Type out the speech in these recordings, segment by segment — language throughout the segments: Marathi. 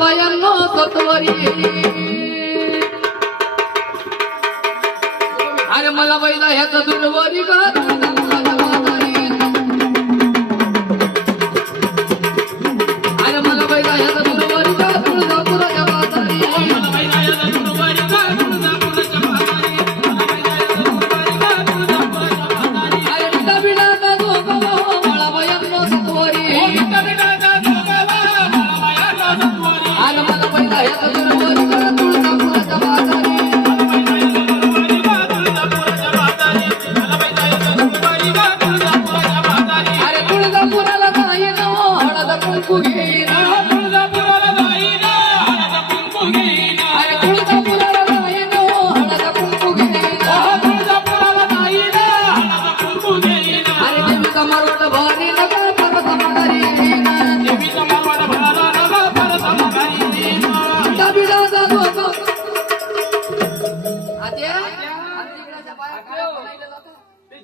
बायांनो सत्वरी अरे मला बैला ह्याचा दुर्वरी का अरे मला बैला ह्याचा दुर्वरी का तुळजापुराच्या बाजारी अरे बिडा बिडा का दोघं मला बायांनो सत्वरी अरे मला बैला ह्याचा दुर्वरी का तुळजापुराच्या बाजारी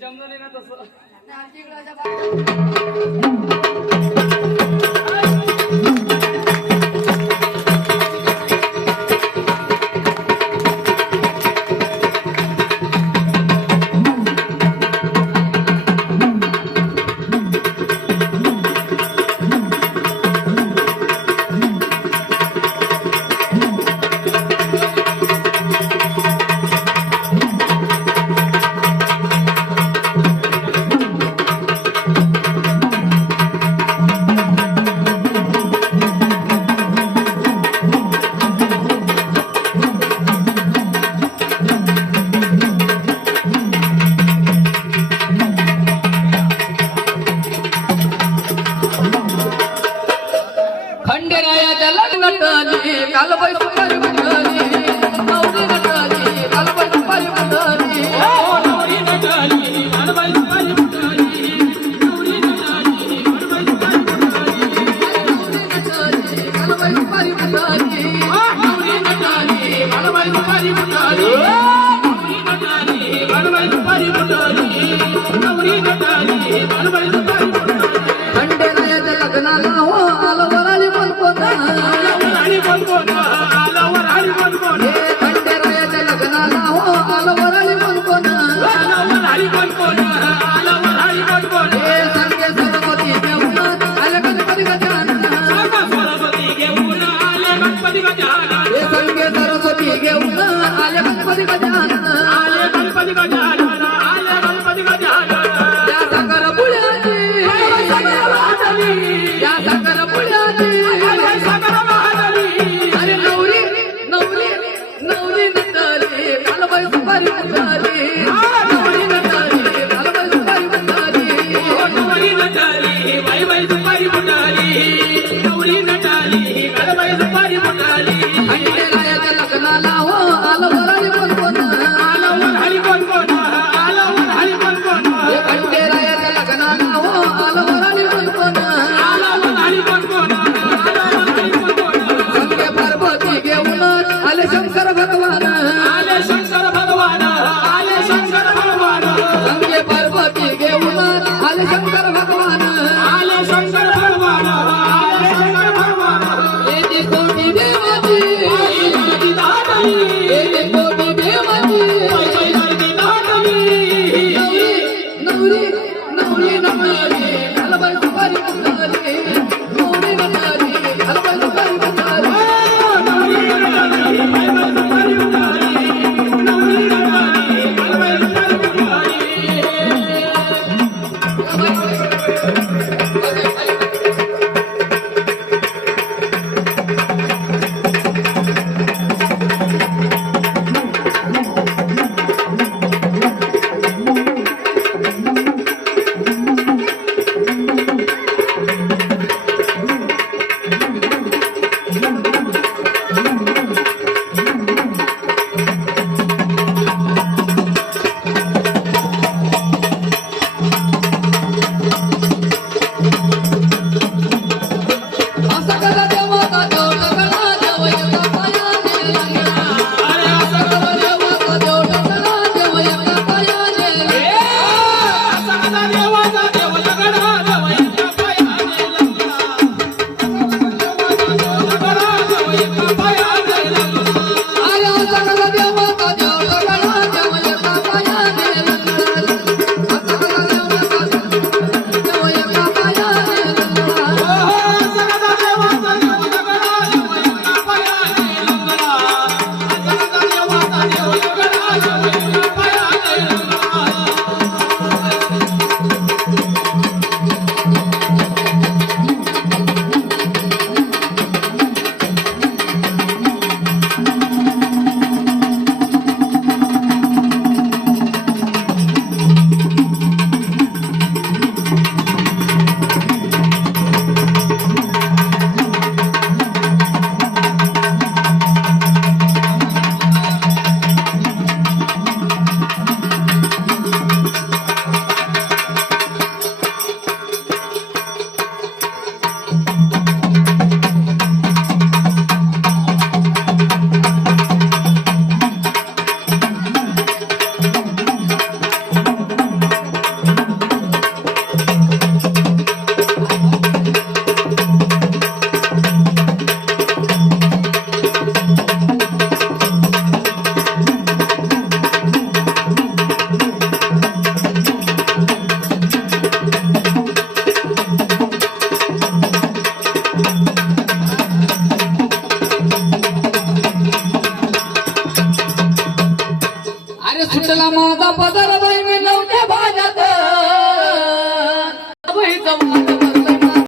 जमलं नाही ना तसं खंडेरायाच्या लग्नातली कालबाई सुपारी मंडळी नवरी नटली कालबाई सुपारी मंडळी नवरी नटली कालबाई सुपारी मंडळी नवरी नटली कालबाई सुपारी मंडळी नवरी नटली कालबाई सुपारी मंडळी नवरी नटली कालबाई सुपारी मंडळी नवरी नटली कालबाई सुपारी मंडळी खंडेरायाच्या लग्नाला हो आलो वराली कोण कोण खंडेरायाच्या लग्नाला हो आलो वराली कोण संगे सरस्वती घेऊन आले गणपती गजानन संगे सरस्वती घेऊन आले गणपती गजानन या सागर पुण्याची अरे नवरी नवरी नवरी नटली कालबाई सुपारी मंडळी नवरी नटली कालबाई सुपारी मंडळी नवरी नटली बाई बाई सुपारी मंडळी नवरी नटली कालबाई सुपारी मंडळी खंडेरायाच्या लग्नाला हो आलं वराली कोण कोण आलं वराली कोण कोण आलं वराली कोण कोण खंडेरायाच्या लग्नाला हो आलं वराली कोण कोण संगे पार्वती घेऊन आले शंकर भगवान आले शंकर भगवान आले शंकर भगवान संगे पार्वती घेऊन आले शंकर भगवान आले शंकर भगवान आले शंकर भगवान येती कोटी देवाची सुटला माझा पदर